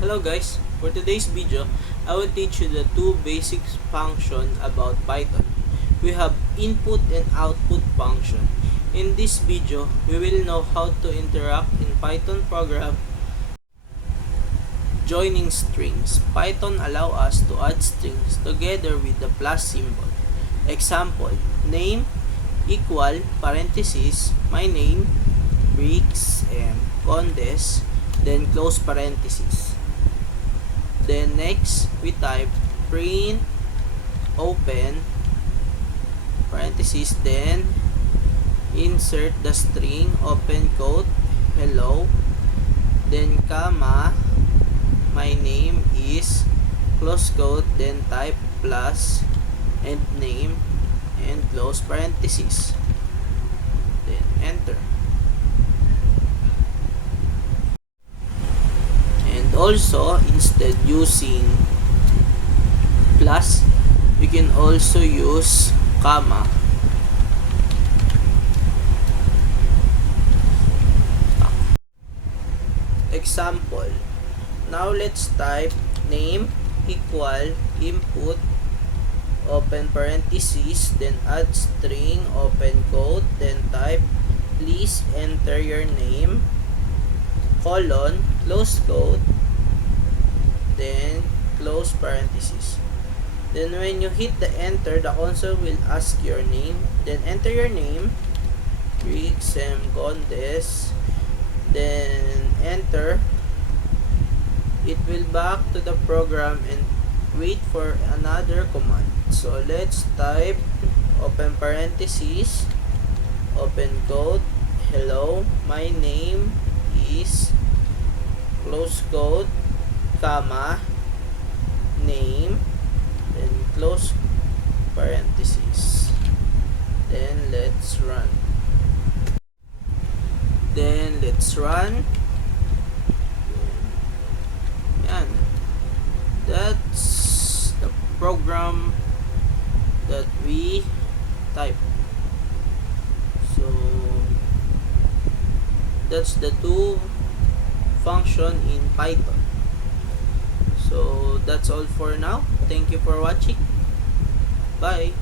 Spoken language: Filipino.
Hello guys, for today's video, I will teach you the two basic functions about Python. We have input and output function. In this video, we will know how to interact in Python program joining strings. Python allow us to add strings together with the plus symbol. Example, name equal parenthesis, my name, Briggs M. Condes, then close parenthesis. Then next, we type print, open, parenthesis, then insert the string, open quote, hello, then comma, my name is, close quote, then type plus, and name, and close parenthesis. Then enter. Also, instead using plus, we can also use comma. Example, now let's type name equal input, open parenthesis, then add string, open quote, then type please enter your name, colon, close quote, then close parenthesis. Then when you hit the enter, the console will ask your name, then enter your name, Briggs M. Condes, then enter. It will back to the program and wait for another command. So let's type open parenthesis, open quote, hello, my name is, close quote, comma, name, then close parenthesis. Then let's run. Yan. That's the program that we type. So that's the two function in Python. So that's all for now. Thank you for watching. Bye.